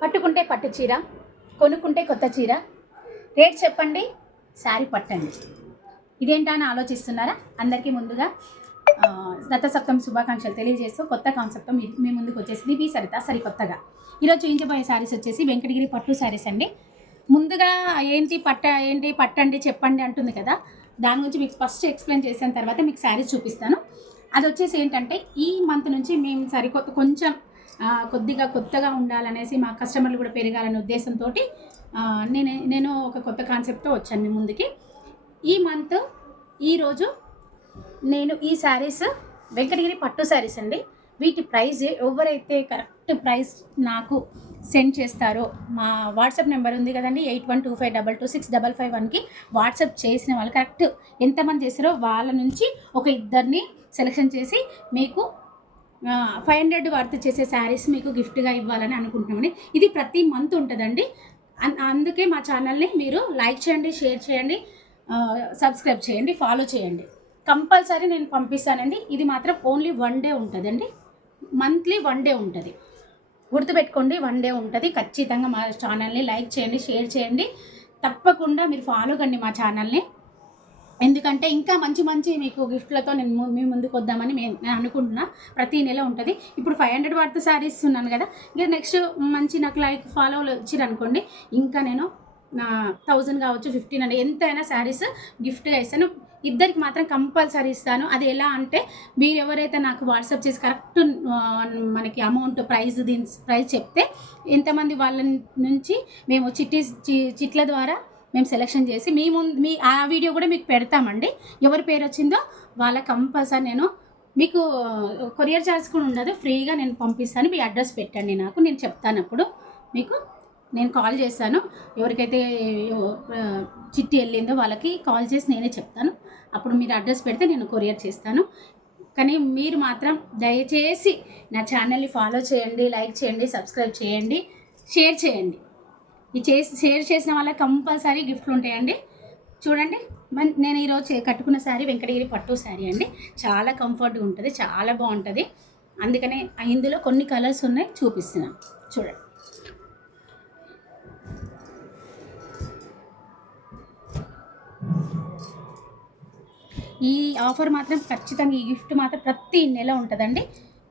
పట్టుకుంటే పట్టు చీర, కొనుక్కుంటే కొత్త చీర, రేట్ చెప్పండి, శారీ పట్టండి. ఇదేంటా అని ఆలోచిస్తున్నారా? అందరికీ ముందుగా రథసప్తమి శుభాకాంక్షలు తెలియజేస్తూ కొత్త కాన్సెప్ట్తో మీ ముందుకు వచ్చేసింది మీ సరిత సరికొత్తగా. ఈరోజు చూపించబోయే శారీస్ వచ్చేసి వెంకటగిరి పట్టు శారీస్ అండి. ముందుగా ఏంటి పట్టండి చెప్పండి అంటుంది కదా, దాని గురించి మీకు ఫస్ట్ ఎక్స్ప్లెయిన్ చేసిన తర్వాత మీకు శారీస్ చూపిస్తాను. అది వచ్చేసి ఏంటంటే ఈ మంత్ నుంచి మేము కొంచెం కొద్దిగా కొత్తగా ఉండాలనేసి మా కస్టమర్లు కూడా పెరగాలనే ఉద్దేశంతో నేను ఒక కొత్త కాన్సెప్ట్తో వచ్చాను మీ ముందుకి. ఈ మంత్ ఈరోజు నేను ఈ శారీస్ వెంకటగిరి పట్టు శారీస్ అండి. వీటి ప్రైస్ ఎవరైతే కరెక్ట్ ప్రైస్ నాకు సెండ్ చేస్తారో, మా వాట్సాప్ నెంబర్ ఉంది కదండి 8125222655 వాట్సాప్ చేసిన వాళ్ళు కరెక్ట్ ఎంతమంది చేస్తారో వాళ్ళ నుంచి ఒక ఇద్దరిని సెలెక్షన్ చేసి మీకు 500 వర్త్ చేసే శారీస్ మీకు గిఫ్ట్గా ఇవ్వాలని అనుకుంటున్నామని. ఇది ప్రతి మంత్ ఉంటుందండి. అందుకే మా ఛానల్ని మీరు లైక్ చేయండి, షేర్ చేయండి, సబ్స్క్రైబ్ చేయండి, ఫాలో చేయండి. కంపల్సరీ నేను పంపిస్తానండి. ఇది మాత్రం ఓన్లీ 1 డే ఉంటుందండి. మంత్లీ 1 డే ఉంటుంది, గుర్తుపెట్టుకోండి. 1 డే ఉంటుంది. ఖచ్చితంగా మా ఛానల్ని లైక్ చేయండి, షేర్ చేయండి, తప్పకుండా మీరు ఫాలో కండి మా ఛానల్ని. ఎందుకంటే ఇంకా మంచి మంచి మీకు గిఫ్ట్లతో నేను మీ ముందుకు వద్దామని నేను అనుకుంటున్నా. ప్రతి నెల ఉంటుంది. ఇప్పుడు 500 వర్త్ శారీస్ ఉన్నాను కదా, ఇంకా నెక్స్ట్ మంచి నాకు లైక్ ఫాలోలు వచ్చిరనుకోండి, ఇంకా నేను 1000 కావచ్చు, 1500 ఎంతైనా శారీస్ గిఫ్ట్గా ఇస్తాను. ఇద్దరికి మాత్రం కంపల్సరీ ఇస్తాను. అది ఎలా అంటే, మీరు ఎవరైతే నాకు వాట్సాప్ చేసి కరెక్ట్ మనకి అమౌంట్ దీని ప్రైస్ చెప్తే ఎంతమంది వాళ్ళ నుంచి మేము చిట్ల ద్వారా మేము సెలెక్షన్ చేసి మీ ఆ వీడియో కూడా మీకు పెడతామండి. ఎవరి పేరు వచ్చిందో వాళ్ళ కంపల్సరీ నేను మీకు కొరియర్ ఛార్జ్ కూడా ఉండదు, ఫ్రీగా నేను పంపిస్తాను. మీ అడ్రస్ పెట్టండి నాకు, నేను చెప్తాను. అప్పుడు మీకు నేను కాల్ చేస్తాను. ఎవరికైతే చిట్టి వెళ్ళిందో వాళ్ళకి కాల్ చేసి నేనే చెప్తాను. అప్పుడు మీరు అడ్రస్ పెడితే నేను కొరియర్ చేస్తాను. కానీ మీరు మాత్రం దయచేసి నా ఛానల్ని ఫాలో చేయండి, లైక్ చేయండి, సబ్స్క్రైబ్ చేయండి, షేర్ చేయండి. షేర్ చేసిన వాళ్ళకి కంపల్సరీ గిఫ్ట్లు ఉంటాయండి. చూడండి, నేను ఈరోజు కట్టుకున్న శారీ వెంకటగిరి పట్టు శారీ అండి. చాలా కంఫర్ట్గా ఉంటుంది, చాలా బాగుంటుంది. అందుకనే ఇందులో కొన్ని కలర్స్ ఉన్నాయి, చూపిస్తున్నాను. చూడండి, ఈ ఆఫర్ మాత్రం ఖచ్చితంగా, ఈ గిఫ్ట్ మాత్రం ప్రతి నెల ఉంటుందండి.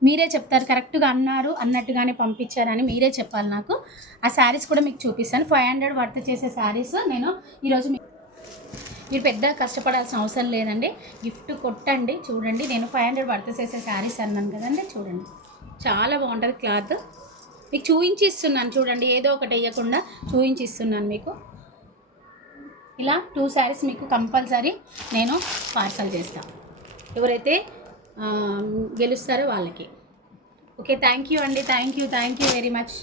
మీరే చెప్తారు కరెక్ట్గా అన్నారు అన్నట్టుగానే పంపించారని మీరే చెప్పాలి నాకు. ఆ శారీస్ కూడా మీకు చూపిస్తాను. 500 వర్త్ చేసే శారీస్ నేను ఈరోజు మీరు పెద్ద కష్టపడాల్సిన అవసరం లేదండి. గిఫ్ట్ కొట్టండి. చూడండి, నేను 500 వర్త్ చేసే శారీస్ అన్నాను కదండి. చూడండి, చాలా బాగుంటుంది క్లాత్. మీకు చూయించి ఇస్తున్నాను చూడండి, ఏదో ఒకటి వేయకుండా చూయించి ఇస్తున్నాను మీకు. ఇలా 2 శారీస్ మీకు కంపల్సరీ నేను పార్సల్ చేస్తాను, ఎవరైతే గెలుస్తారో వాళ్ళకి. ఓకే, థ్యాంక్ యూ అండి, థ్యాంక్ యూ వెరీ మచ్.